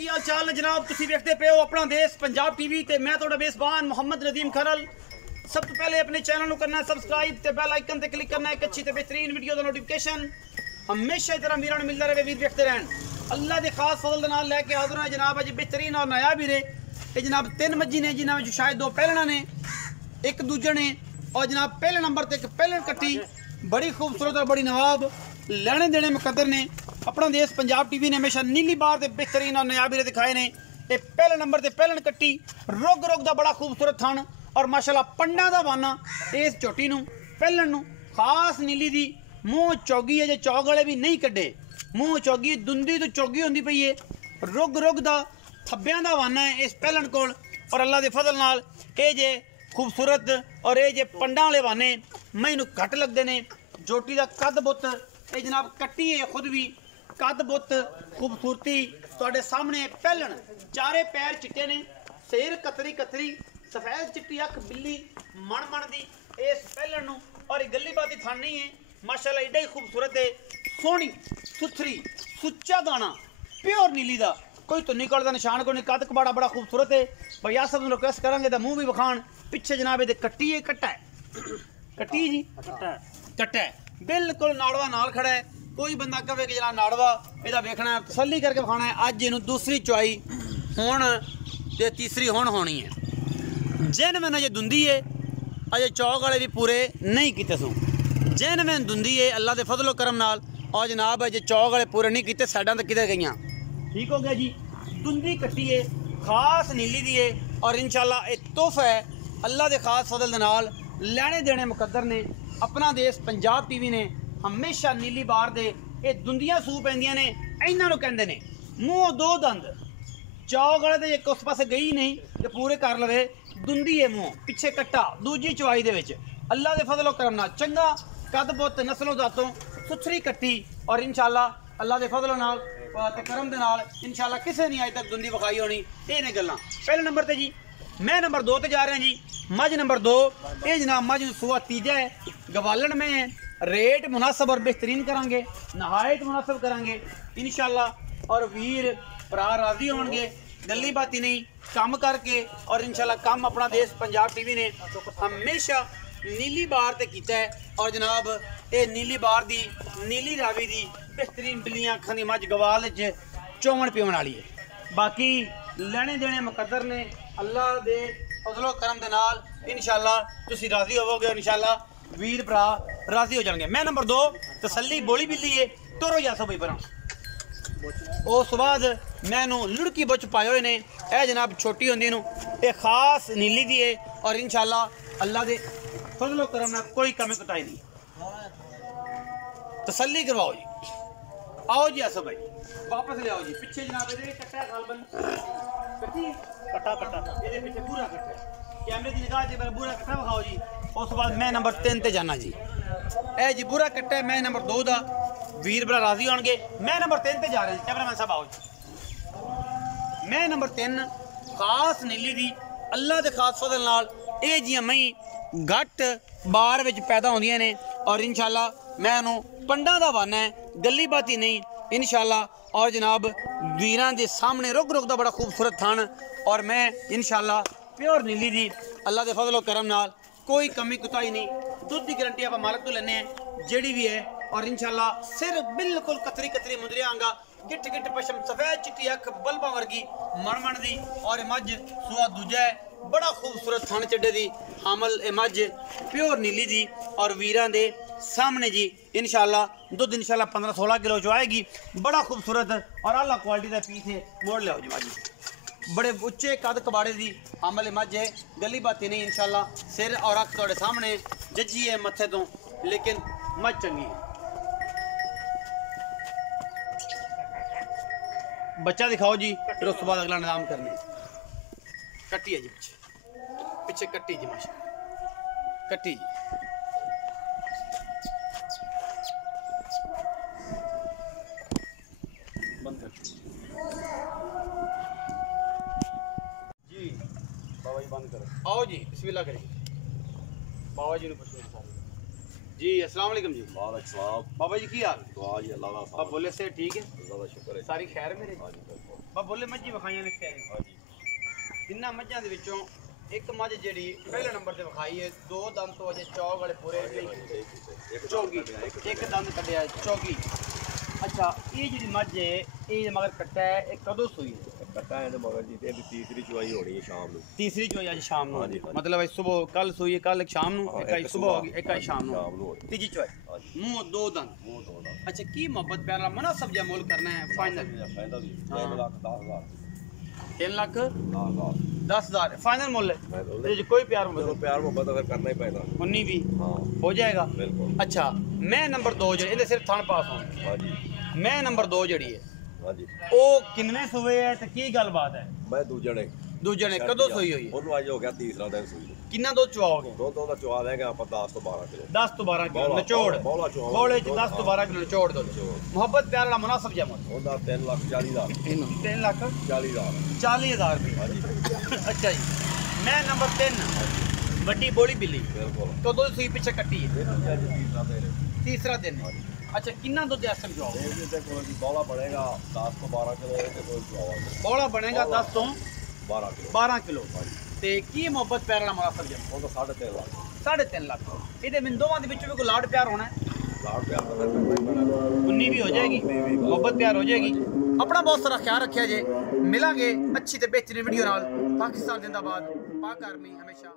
की हाल चाल ने जनाब, तुसी देखते पे हो अपना देश पंजाब टीवी ते मैं थोड़ा बेसबान मोहम्मद नदीम खरल। सब तो पहले अपने चैनल को करना सब्सक्राइब ते बेल आइकन ते क्लिक करना एक अच्छी ते बेहतरीन वीडियो का नोटिफिकेशन हमेशा तरह वीर मिलता रहे। वीर देखते रहन अल्लाह के खास फजल नाल लैके हाजिर है जनाब। अज बेहतरीन और नया वीर है जनाब। 3 मज्जी ने जिन्होंने जो शायद 2 पहलना ने एक दूजे ने और जनाब पहले नंबर ते एक पहलन कट्टी बड़ी खूबसूरत और बड़ी नवाब लेने देने मुकद्दर ने। अपना देश पंजाब टीवी ने हमेशा नीली बार के बेहतरीन और नया वीर दिखाए ने। ये पहले नंबर ते पहलन कट्टी रुग रुग का बड़ा खूबसूरत थन और माशाल्लाह पंडा का वाना इस झोटी नूं पहलन नूं खास नीली दी मूँह चौगी है। जो चौग वाले भी नहीं कड्डे मूँह चौगी दुंदी तो चौगी होंदी पई है। रुग रुग का थब्बियां का वाना है इस पहलन कोल और अल्लाह के फजल नाल ये जे खूबसूरत और ये जे पंडा वाले वाने मैनू घट लगते हैं। जोटी का कद बुत ये जनाब कट्टी है खुद भी कद बुत खूबसूरती तुहाडे सामने। पहलन चारे पैर चिट्टे ने सिर कतरी कतरी सफेद चिट्टी अख बिल्ली मन मन दी इस पहलन नूं और गली बाती थन नहीं है माशाल्लाह एडा ही खूबसूरत है। सोहनी सुथरी सुच्चा दाना प्योर नीली दा कोई तो निकल का निशान को नहीं। कद कबाड़ा बड़ा खूबसूरत है। भैया सब रिक्वेस्ट करेंगे तो मुँह भी विखाण। पिछे जनाब ये कट्टी है कट्टा है कट्टी जी कट्टा है बिल्कुल नाड़वा नाल खड़ा है। कोई बंदा कहे कि जनाब नाड़वा यदा वेखना है तसल्ली करके विखाना है। अज इनू दूसरी चुआई हुण ते तीसरी हुण होनी है। जिन मैंने अजे दुंदी है अजे चौक वाले भी पूरे नहीं किते सो जिन मैंने दुंदी है अल्लाह के फजलो करम नाल और जनाब अजे चौक वाले पूरे नहीं किते साइडां ते किते गईयां। ठीक हो गया जी। दुंदी कट्टी है खास नीली दी है और इंशाल्लाह एक तोहफा है अल्लाह के खास फजल दे नाल लेने देने मुकद्दर ने। अपना देश पंजाब टीवी ने हमेशा नीली बार दे ये दुंदियां सूह पैंदियां ने इन्हां नूं कहंदे ने मूँह 2 दंद चौक वाले तो एक उस पासे गई नहीं तो पूरे कर लवे दुंदी है मूँह पिछे कट्टा दूजी चुआई दे विच अल्लाह के फजलो करम नाल चंगा कद बुत नस्लों दातों सुथरी कट्टी और इंशाल्लाह अल्लाह के फजलों नाल ते करम दे नाल इंशाल्लाह किसी ने अज तक दुंदी विखाई होनी। ये ने गल्लां पहले नंबर ते जी मैं नंबर 2 ते जा रहा जी। मझ नंबर 2 ये जनाब मझ सूआ तीजा है गवालन में रेट मुनासब और बेहतरीन करांगे नहायत मुनासब करांगे इंशाल्लाह और वीर भरा राजी होंगे गली बाती नहीं काम करके और इंशाल्लाह काम अपना देश पंजाब टीवी ने हमेशा नीली बार ते कीता है। और जनाब ये नीली बार दी नीली रावी दी बेहतरीन बिल्लियां अखां दी मझ गवाल च चौवन पीवन वाली है। बाकी लेने देने मुकद्दर ने अल्लाह दे फजलो करम दे नाल इंशाल्लाह तुसी राजी होवोगे और इंशाल्लाह वीर भरा राजी हो जाएंगे। मैं नंबर 2 तसल्ली बोली बिल्ली है तुरो जा सब पर उस बाद मैनू लुड़की बुच पाए हुए ने यह जनाब छोटी होंदी नू ये खास नीली दी है और इंशाल्लाह अल्लाह दे फजलो करम नाल कोई कमी कुताई नहीं। तसल्ली करवाओ जी। आओ जी आसफ भाई वापस ले आओ जी। पिछे जनाब ये कट्टा गालबन कट्टी कट्टा कट्टा ये पीछे पूरा कट्टा कैमरे की निगाह से पूरा कट्टा विखाओ जी। उस बाद मैं नंबर 3 ते जाना जी। ए जी पूरा कट्टा है मैं नंबर 2 दा वीर बड़ा राजी होंगे। मैं नंबर 3 ते जा रहा जी। कैमरामैन साहब आओ जी। मैं नंबर 3 खास नीली दी अल्लाह के खास फजल नाल ये जियां मई घट बार विच पैदा होंदियां ने और इंशाल्लाह मैं इनू पंडा दा वाना है गली बाती नहीं इंशाल्लाह। और जनाब वीरां दे सामने रुक रुक दा बड़ा खूबसूरत थान और मैं इंशाल्लाह प्योर नीली दी अल्लाह के फजलो करम नाल कोई कमी कुताई नहीं। दुध की गारंटी आप मालक तो लेने जेड़ी भी है और इंशाल्लाह सिर बिल्कुल कतरी कतरी मुंदरिया आंगा गिट गिट पशम सफेद चिट्टी अख बल्बा वर्गी मन मन दी और मझ सुआ दूजा है बड़ा खूबसूरत थान चड्डे दी हामल ए मझ प्योर नीली दी और वीरां दे सामने जी इंशाल्लाह दुध इंशाल्लाह 15-16 किलो जो आएगी। बड़ा खूबसूरत और आला क्वालिटी का पीस है मोड़ लियाओ जी माजी बड़े उच्चे कद कबाड़े दी हामल मझ है गली बाती नहीं इंशाल्लाह। सिर और अख थोड़े सामने जज्जी है मत्थे तो लेकिन मझ चंगी है। बच्चा दिखाओ जी फिर उस बाद अगला निजाम करने। कट्टी है जी पिछे पिछे कट्टी जी माशा कट्टी जी। बंद कर जी बाबा जी बंद करो। आओ जी बिस्मिल्लाह करें बाबा जी ने पूछना जी। अस्सलाम वालेकुम जी। वालेकुम सलाम। बाबा जी की हाल? दुआ जी अल्लाह का। आप बोले से ठीक है अल्लाह का शुक्र है। सारी खैर मेरे? हाँ जी बिल्कुल। ਆਪਾਂ ਬੋਲੇ ਮੱਝੀ ਵਿਖਾਈਆਂ ਨੇ ਪਿਆਰੇ। ਹਾਂਜੀ ਤਿੰਨਾਂ ਮੱਝਾਂ ਦੇ ਵਿੱਚੋਂ ਇੱਕ ਮੱਝ ਜਿਹੜੀ ਪਹਿਲੇ ਨੰਬਰ ਤੇ ਵਿਖਾਈ ਹੈ, 2 ਦੰਦ ਤੋਂ ਅਜੇ ਚੌਕ ਵਾਲੇ ਪੂਰੇ ਚੌਗੀ, ਇੱਕ ਦੰਦ ਕੱਢਿਆ ਚੌਗੀ। ਅੱਛਾ ਇਹ ਜਿਹੜੀ ਮੱਝ ਹੈ ਇਹ ਮਗਰ ਕੱਟਾ ਹੈ, ਇਹ ਕਦੋਂ ਸੂਈ ਹੈ? ਕੱਟਾ ਇਹਦੇ ਮਗਰ ਜੀ ਤੇ ਤੀਸਰੀ ਚੁਆਈ ਹੋਣੀ ਹੈ ਸ਼ਾਮ ਨੂੰ। ਤੀਸਰੀ ਚੋਈ ਅੱਜ ਸ਼ਾਮ ਨੂੰ। ਹਾਂਜੀ, ਹਾਂਜੀ। ਮਤਲਬ ਅੱਜ ਸਵੇਰ ਕੱਲ ਸੋਈ ਕੱਲ ਸ਼ਾਮ ਨੂੰ, ਇੱਕ ਅੱਜ ਸਵੇਰ ਹੋ ਗਈ, ਇੱਕ ਅੱਜ ਸ਼ਾਮ ਸ਼ਾਮ ਨੂੰ ਨੂੰ। ਹੋਣੀ। ਤੀਜੀ ਚੋਈ ਹਾਂਜੀ ਮੂੰਹ 2 ਦੰਦ। ਮੂੰਹ ਤੋਂ ਦਾ ਅੱਛਾ ਕੀ ਮੁਹੱਬਤ ਪਿਆਰਾ ਮਨਸਬ ਜਿਹਾ ਮੁੱਲ ਕਰਨਾ ਹੈ ਫਾਈਨਲ? ਫਾਇਦਾ ਵੀ ਹਾਂ। 3 ਲੱਖ 10 ਹਜ਼ਾਰ 3 ਲੱਖ 10 10,000 ਫਾਈਨਲ ਮੁੱਲ ਹੈ। ਮੈਂ ਤਾਂ ਇਹਦੇ 'ਚ ਕੋਈ ਪਿਆਰ ਜਦੋਂ ਮੁਹੱਬਤ ਪਿਆਰ ਮੁਹੱਬਤ ਤਾਂ ਫਿਰ ਕਰਨਾ ਹੀ ਪੈਂਦਾ। 19 ਵੀ ਹਾਂ ਹੋ ਜਾਏਗਾ। ਬਿਲਕੁਲ। ਅੱਛਾ ਮੈਂ ਨੰਬਰ 2 ਜਿਹੜੇ ਇਹਦੇ ਸਿਰਫ ਥਣ ਪਾਸ ਹੋਣ, ਹਾਂਜੀ ਮੈਂ ਨੰਬਰ 2 ਜਿਹੜੀ ਹੈ ਹਾਂਜੀ ਉਹ ਕਿੰਨੇ ਸੂਏ ਹੈ ਤੇ ਕੀ ਗੱਲਬਾਤ ਹੈ? ਮੈਂ ਦੂਜੇ ਨੇ ਦੂਜੇ ਨੇ ਕਦੋਂ ਸੂਈ ਹੋਈ ਹੈ? ਉਹਨੂੰ ਅੱਜ ਹੋ ਗਿਆ ਤੀਸਰਾ ਦਿਨ ਸੂਈ ਨੂੰ। ਕਿੰਨਾ ਦੁੱਧ ਚਵਾਓਗੇ? ਦੁੱਧ ਉਹਦਾ ਚਵਾ ਦੇਗਾ ਆਪਾਂ 10 ਤੋਂ 12 ਕਿਲੋ। 10 ਤੋਂ 12 ਕਿਲੋ ਬੋਲਾ- ਨਿਚੋੜ, ਬੋਲਾ ਚੋਆ। ਬੋਲੇ 'ਚ 10 ਤੋਂ 12 ਕਿਲੋ ਨਿਚੋੜ ਦੁੱਧ। ਨਿਚੋੜ। ਮੁਹੱਬਤ ਪਿਆਰ ਵਾਲਾ ਮੁਨਾਸਬ ਜਿਹਾ ਮੁੱਲ ਉਹਦਾ 3 ਲੱਖ 40 ਹਜ਼ਾਰ। 3 ਲੱਖ 40 ਹਜ਼ਾਰ 40,000 ਰੁਪਏ। ਹਾਂਜੀ ਅੱਛਾ ਜੀ ਮੈਂ ਨੰਬਰ 3 ਵੱਡੀ ਬੋਲੀ ਬਿੱਲੀ ਬਿਲਕੁਲ। ਕਦੋਂ ਦੀ ਸੂਈ ਪਿੱਛੇ ਕੱਟੀ ਹੈ? ਇਹ ਦੂਜਾ ਜੀ ਤੀਸਰਾ ਦਿਨ ਹੈ। ਤੀਸਰਾ ਦਿਨ ਹੈ। ਅੱਛਾ ਕਿੰਨਾ ਦੁੱਧ ਇਸ ਟਾਈਮ ਚਵਾਓਗੇ? ਇਹ ਜਿਹਦੇ ਕੋਲ ਜੀ ਬੋਲਾ ਬਣੇਗਾ 10 ਤੋਂ 12 ਕਿਲੋ, ਇਹਦੇ ਕੋਲ ਚਵਾਵਾਂਗੇ ਬੋਲਾ ਬਣੇਗਾ 10 ਤੋਂ 12 ਕਿਲੋ। 12 ਕਿਲੋ। ਹਾਂਜੀ ਤੇ ਕੀ ਮੁਹੱਬਤ ਪਿਆਰ ਵਾਲਾ ਮੁਨਾਸਬ ਜਿਹਾ? ਉਹਦਾ 3.5 ਲੱਖ। 3.5 ਲੱਖ। ਇਹਦੇ ਮੈਨੂੰ ਦੋਵਾਂ ਦੇ ਵਿੱਚ ਵੀ ਕੋਈ ਲਾਡ ਪਿਆਰ ਹੋਣਾ ਹੈ? ਲਾੜ ਪਿਆਰ ਤਾਂ ਫਿਰ ਕਰਨਾ ਹੀ ਪੈਣਾ। 19 ਵੀ ਹੋ ਜਾਏਗੀ, ਮੁਹੱਬਤ ਪਿਆਰ ਹੋ ਜਾਏਗੀ। ਆਪਣਾ ਬਹੁਤ ਸਾਰਾ ਖਿਆਲ ਰੱਖਿਆ ਜੇ। ਮਿਲਾਂਗੇ ਅੱਛੀ ਤੇ ਬਿਹਤਰੀਨ ਵੀਡੀਓ ਨਾਲ। ਪਾਕਿਸਤਾਨ ਜ਼ਿੰਦਾਬਾਦ, ਪਾਕ ਆਰਮੀ ਹਮੇਸ਼ਾ।